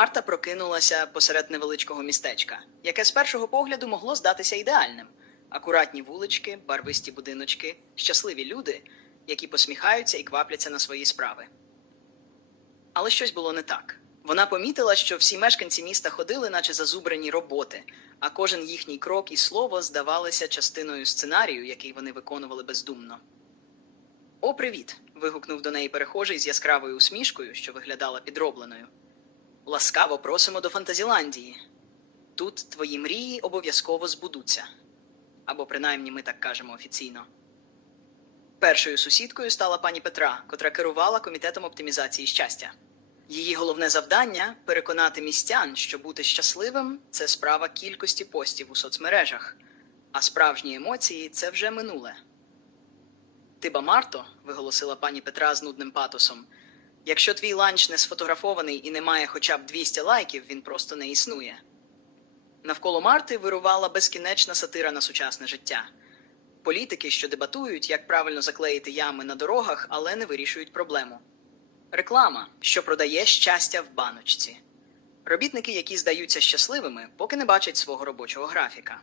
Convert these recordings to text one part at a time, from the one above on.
Марта прокинулася посеред невеличкого містечка, яке з першого погляду могло здатися ідеальним. Акуратні вулички, барвисті будиночки, щасливі люди, які посміхаються і квапляться на свої справи. Але щось було не так. Вона помітила, що всі мешканці міста ходили, наче зазубрені роботи, а кожен їхній крок і слово здавалися частиною сценарію, який вони виконували бездумно. О, привіт! вигукнув до неї перехожий з яскравою усмішкою, що виглядала підробленою. Ласкаво просимо до Фантазіландії. Тут твої мрії обов'язково збудуться. Або принаймні ми так кажемо офіційно. Першою сусідкою стала пані Петра, котра керувала комітетом оптимізації щастя. Її головне завдання переконати містян, що бути щасливим це справа кількості постів у соцмережах, а справжні емоції це вже минуле. Ти ба Марто, виголосила пані Петра з нудним патосом. Якщо твій ланч не сфотографований і не має хоча б 200 лайків, він просто не існує. Навколо Марти вирувала безкінечна сатира на сучасне життя. Політики, що дебатують, як правильно заклеїти ями на дорогах, але не вирішують проблему. Реклама, що продає щастя в баночці. Робітники, які здаються щасливими, поки не бачать свого робочого графіка.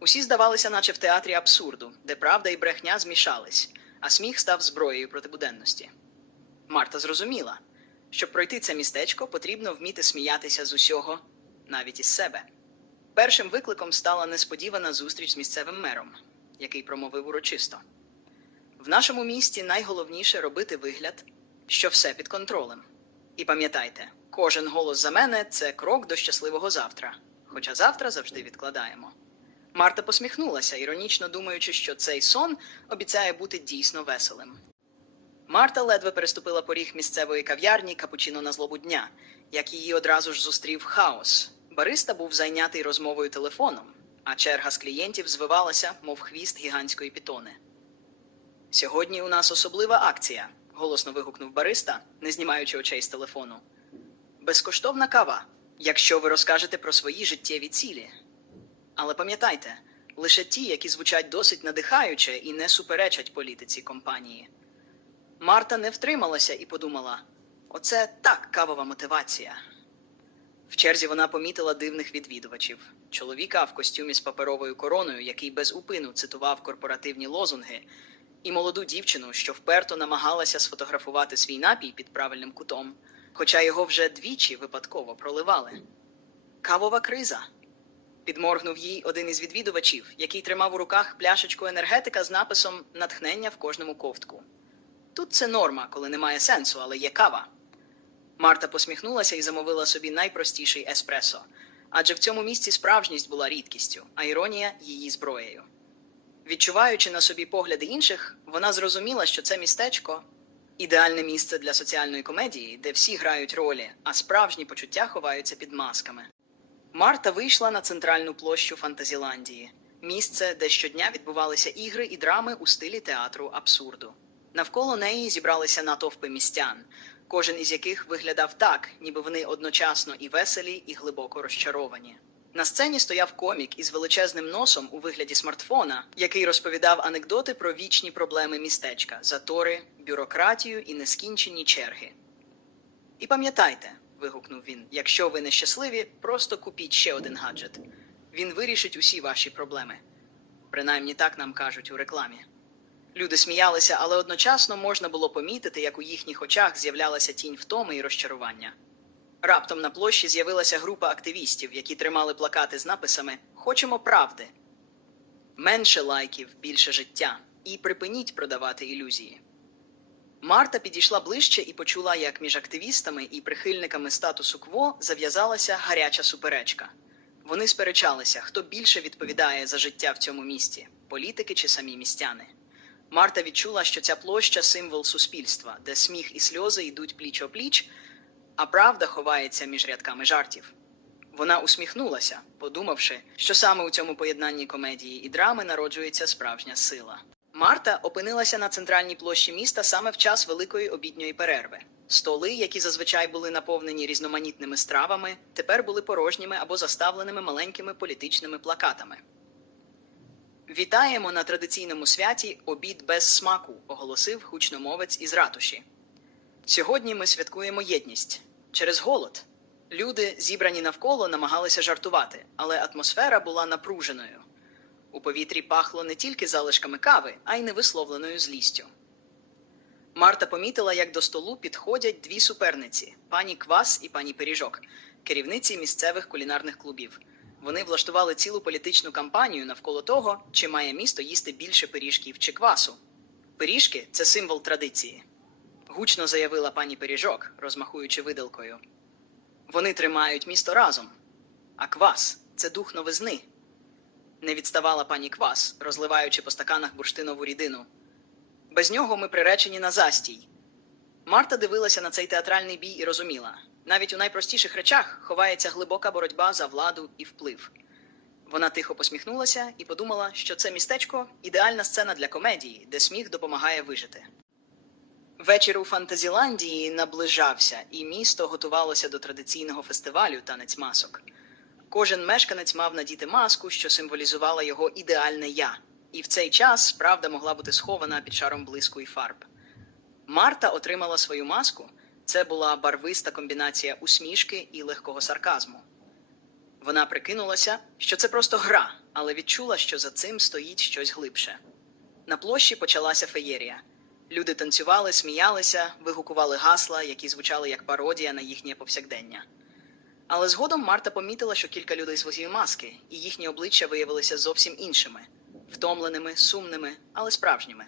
Усі здавалися, наче в театрі абсурду, де правда і брехня змішались, а сміх став зброєю проти буденності. Марта зрозуміла, щоб пройти це містечко, потрібно вміти сміятися з усього, навіть із себе. Першим викликом стала несподівана зустріч з місцевим мером, який промовив урочисто. В нашому місті найголовніше робити вигляд, що все під контролем. І пам'ятайте, кожен голос за мене це крок до щасливого завтра, хоча завтра завжди відкладаємо. Марта посміхнулася, іронічно думаючи, що цей сон обіцяє бути дійсно веселим. Марта ледве переступила поріг місцевої кав'ярні капучино на злобу дня, як її одразу ж зустрів хаос. Бариста був зайнятий розмовою телефоном, а черга з клієнтів звивалася, мов хвіст гігантської пітони. Сьогодні у нас особлива акція, голосно вигукнув бариста, не знімаючи очей з телефону. Безкоштовна кава, якщо ви розкажете про свої життєві цілі. Але пам'ятайте, лише ті, які звучать досить надихаюче і не суперечать політиці компанії. Марта не втрималася і подумала: оце так кавова мотивація. В черзі вона помітила дивних відвідувачів: чоловіка в костюмі з паперовою короною, який без упину цитував корпоративні лозунги, і молоду дівчину, що вперто намагалася сфотографувати свій напій під правильним кутом, хоча його вже двічі випадково проливали. Кавова криза. Підморгнув їй один із відвідувачів, який тримав у руках пляшечку енергетика з написом Натхнення в кожному ковтку. Тут це норма, коли немає сенсу, але є кава. Марта посміхнулася і замовила собі найпростіший еспресо, адже в цьому місці справжність була рідкістю, а іронія її зброєю. Відчуваючи на собі погляди інших, вона зрозуміла, що це містечко ідеальне місце для соціальної комедії, де всі грають ролі, а справжні почуття ховаються під масками. Марта вийшла на центральну площу Фантазіландії, місце, де щодня відбувалися ігри і драми у стилі театру абсурду. Навколо неї зібралися натовпи містян, кожен із яких виглядав так, ніби вони одночасно і веселі, і глибоко розчаровані. На сцені стояв комік із величезним носом у вигляді смартфона, який розповідав анекдоти про вічні проблеми містечка, затори, бюрократію і нескінчені черги. І пам'ятайте, вигукнув він, якщо ви нещасливі, просто купіть ще один гаджет. Він вирішить усі ваші проблеми. Принаймні так нам кажуть у рекламі. Люди сміялися, але одночасно можна було помітити, як у їхніх очах з'являлася тінь втоми і розчарування. Раптом на площі з'явилася група активістів, які тримали плакати з написами Хочемо правди. Менше лайків, більше життя. І припиніть продавати ілюзії. Марта підійшла ближче і почула, як між активістами і прихильниками статусу кво зав'язалася гаряча суперечка. Вони сперечалися, хто більше відповідає за життя в цьому місті політики чи самі містяни. Марта відчула, що ця площа символ суспільства, де сміх і сльози йдуть пліч опліч, а правда ховається між рядками жартів. Вона усміхнулася, подумавши, що саме у цьому поєднанні комедії і драми народжується справжня сила. Марта опинилася на центральній площі міста саме в час великої обідньої перерви. Столи, які зазвичай були наповнені різноманітними стравами, тепер були порожніми або заставленими маленькими політичними плакатами. Вітаємо на традиційному святі обід без смаку, оголосив гучномовець із ратуші. Сьогодні ми святкуємо єдність через голод. Люди, зібрані навколо, намагалися жартувати, але атмосфера була напруженою. У повітрі пахло не тільки залишками кави, а й невисловленою злістю. Марта помітила, як до столу підходять дві суперниці пані Квас і пані Пиріжок, керівниці місцевих кулінарних клубів. Вони влаштували цілу політичну кампанію навколо того, чи має місто їсти більше пиріжків чи квасу. Пиріжки це символ традиції. Гучно заявила пані Пиріжок, розмахуючи виделкою. Вони тримають місто разом. А квас це дух новизни. Не відставала пані Квас, розливаючи по стаканах бурштинову рідину. Без нього ми приречені на застій. Марта дивилася на цей театральний бій і розуміла: навіть у найпростіших речах ховається глибока боротьба за владу і вплив. Вона тихо посміхнулася і подумала, що це містечко ідеальна сцена для комедії, де сміх допомагає вижити. Вечір у Фантазіландії наближався, і місто готувалося до традиційного фестивалю танець масок. Кожен мешканець мав надіти маску, що символізувала його ідеальне я, і в цей час правда могла бути схована під шаром блиску і фарб. Марта отримала свою маску. Це була барвиста комбінація усмішки і легкого сарказму. Вона прикинулася, що це просто гра, але відчула, що за цим стоїть щось глибше. На площі почалася феєрія. Люди танцювали, сміялися, вигукували гасла, які звучали як пародія на їхнє повсякдення. Але згодом Марта помітила, що кілька людей свої маски, і їхні обличчя виявилися зовсім іншими втомленими, сумними, але справжніми.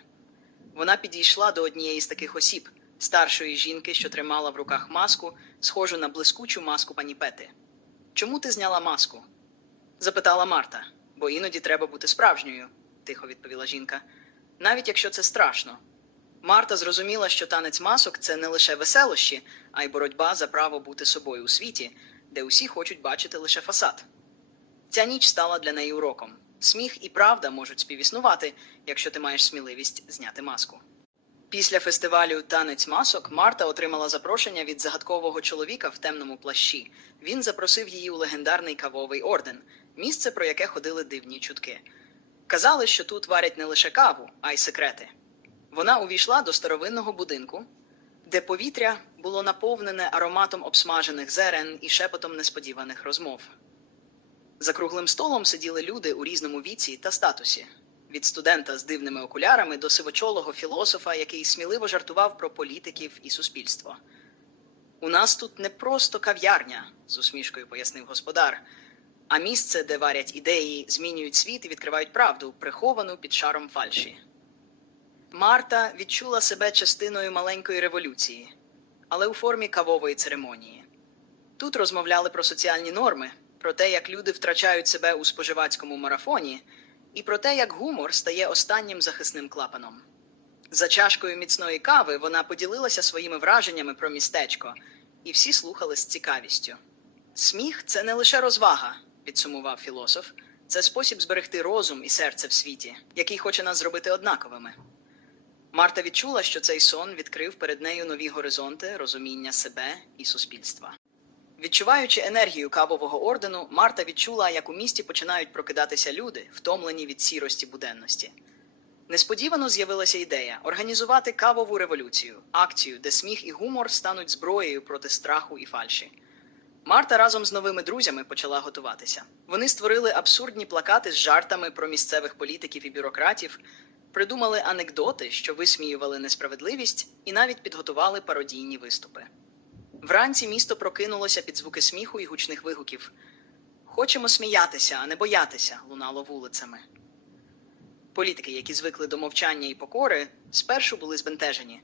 Вона підійшла до однієї з таких осіб, старшої жінки, що тримала в руках маску, схожу на блискучу маску пані Пети. Чому ти зняла маску? запитала Марта, бо іноді треба бути справжньою, тихо відповіла жінка. Навіть якщо це страшно. Марта зрозуміла, що танець масок це не лише веселощі, а й боротьба за право бути собою у світі, де усі хочуть бачити лише фасад. Ця ніч стала для неї уроком. Сміх і правда можуть співіснувати, якщо ти маєш сміливість зняти маску. Після фестивалю Танець масок Марта отримала запрошення від загадкового чоловіка в темному плащі. Він запросив її у легендарний кавовий орден, місце, про яке ходили дивні чутки. Казали, що тут варять не лише каву, а й секрети. Вона увійшла до старовинного будинку, де повітря було наповнене ароматом обсмажених зерен і шепотом несподіваних розмов. За круглим столом сиділи люди у різному віці та статусі від студента з дивними окулярами до сивочолого філософа, який сміливо жартував про політиків і суспільство. У нас тут не просто кав'ярня, з усмішкою пояснив господар, а місце, де варять ідеї, змінюють світ і відкривають правду, приховану під шаром фальші. Марта відчула себе частиною маленької революції, але у формі кавової церемонії. Тут розмовляли про соціальні норми, про те, як люди втрачають себе у споживацькому марафоні, і про те, як гумор стає останнім захисним клапаном. За чашкою міцної кави вона поділилася своїми враженнями про містечко, і всі слухали з цікавістю. Сміх це не лише розвага, підсумував філософ, це спосіб зберегти розум і серце в світі, який хоче нас зробити однаковими. Марта відчула, що цей сон відкрив перед нею нові горизонти розуміння себе і суспільства. Відчуваючи енергію кавового ордену, Марта відчула, як у місті починають прокидатися люди, втомлені від сірості буденності. Несподівано з'явилася ідея організувати кавову революцію, акцію, де сміх і гумор стануть зброєю проти страху і фальші. Марта разом з новими друзями почала готуватися. Вони створили абсурдні плакати з жартами про місцевих політиків і бюрократів, придумали анекдоти, що висміювали несправедливість, і навіть підготували пародійні виступи. Вранці місто прокинулося під звуки сміху і гучних вигуків. Хочемо сміятися, а не боятися, лунало вулицями. Політики, які звикли до мовчання і покори, спершу були збентежені,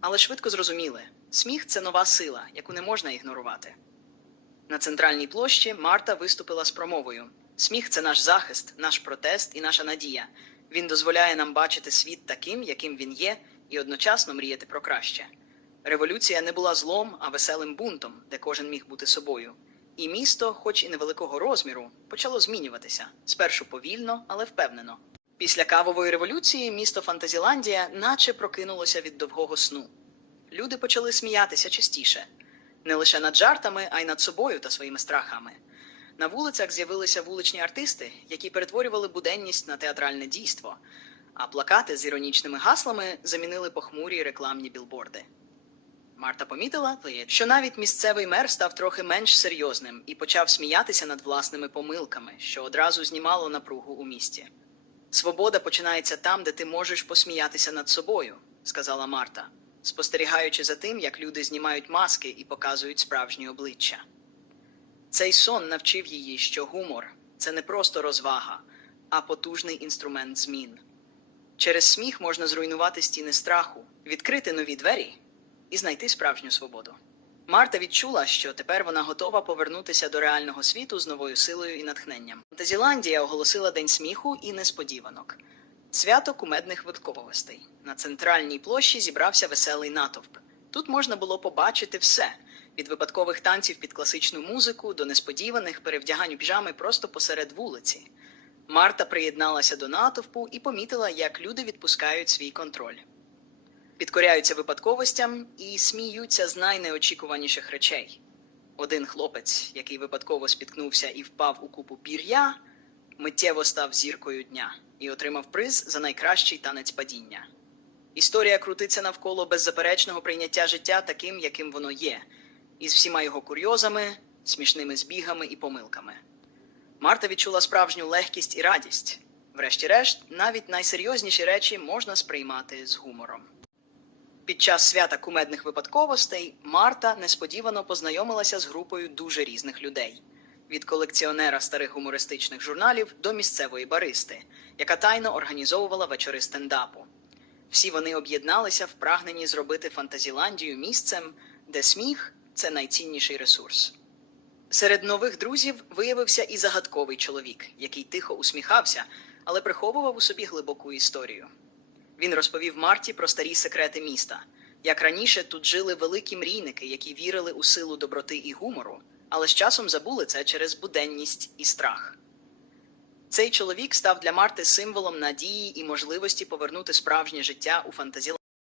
але швидко зрозуміли сміх це нова сила, яку не можна ігнорувати. На центральній площі Марта виступила з промовою: Сміх це наш захист, наш протест і наша надія. Він дозволяє нам бачити світ таким, яким він є, і одночасно мріяти про краще. Революція не була злом, а веселим бунтом, де кожен міг бути собою. І місто, хоч і невеликого розміру, почало змінюватися спершу повільно, але впевнено. Після кавової революції місто Фантазіландія наче прокинулося від довгого сну. Люди почали сміятися частіше, не лише над жартами, а й над собою та своїми страхами. На вулицях з'явилися вуличні артисти, які перетворювали буденність на театральне дійство, а плакати з іронічними гаслами замінили похмурі рекламні білборди. Марта помітила, що навіть місцевий мер став трохи менш серйозним і почав сміятися над власними помилками, що одразу знімало напругу у місті. Свобода починається там, де ти можеш посміятися над собою, сказала Марта, спостерігаючи за тим, як люди знімають маски і показують справжні обличчя. Цей сон навчив її, що гумор це не просто розвага, а потужний інструмент змін. Через сміх можна зруйнувати стіни страху, відкрити нові двері і знайти справжню свободу. Марта відчула, що тепер вона готова повернутися до реального світу з новою силою і натхненням. Зеландія оголосила День сміху і несподіванок. Свято кумедних випадковостей. На центральній площі зібрався веселий натовп. Тут можна було побачити все: від випадкових танців під класичну музику до несподіваних перевдягань у піжами просто посеред вулиці. Марта приєдналася до натовпу і помітила, як люди відпускають свій контроль, підкоряються випадковостям і сміються з найнеочікуваніших речей. Один хлопець, який випадково спіткнувся і впав у купу пір'я, миттєво став зіркою дня і отримав приз за найкращий танець падіння. Історія крутиться навколо беззаперечного прийняття життя таким, яким воно є, із всіма його курйозами, смішними збігами і помилками. Марта відчула справжню легкість і радість. Врешті-решт, навіть найсерйозніші речі можна сприймати з гумором. Під час свята кумедних випадковостей Марта несподівано познайомилася з групою дуже різних людей: від колекціонера старих гумористичних журналів до місцевої баристи, яка тайно організовувала вечори стендапу. Всі вони об'єдналися в прагненні зробити Фантазіландію місцем, де сміх це найцінніший ресурс. Серед нових друзів виявився і загадковий чоловік, який тихо усміхався, але приховував у собі глибоку історію. Він розповів Марті про старі секрети міста. Як раніше тут жили великі мрійники, які вірили у силу доброти і гумору, але з часом забули це через буденність і страх. Цей чоловік став для Марти символом надії і можливості повернути справжнє життя у фантазі.